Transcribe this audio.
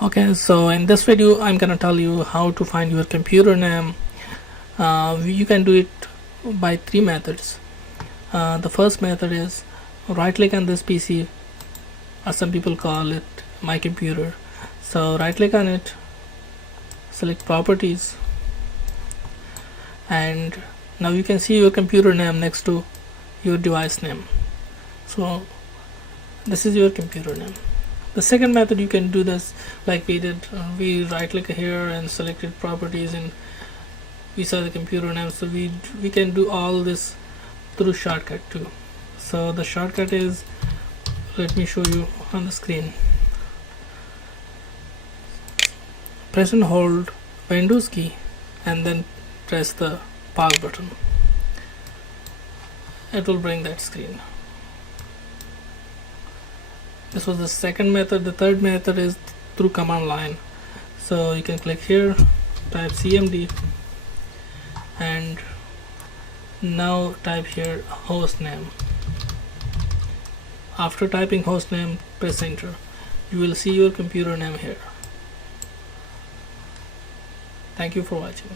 Okay, so in this video I'm gonna tell you how to find your computer name. You can do it by three methods. The first method is right click on this PC, or some people call it my computer. So right click on it, select properties, and now you can see your computer name next to your device name. So this is your computer name. The second method, you can do this like we did. We right click here and selected properties, and we saw the computer name. So we can do all this through shortcut too. So the shortcut is, let me show you on the screen. Press and hold Windows key and then press the pause button. It will bring that screen. This was the second method. The third method is through command line. So you can click here, type cmd, and now type here host name. After typing host name, press enter. You will see your computer name here. Thank you for watching.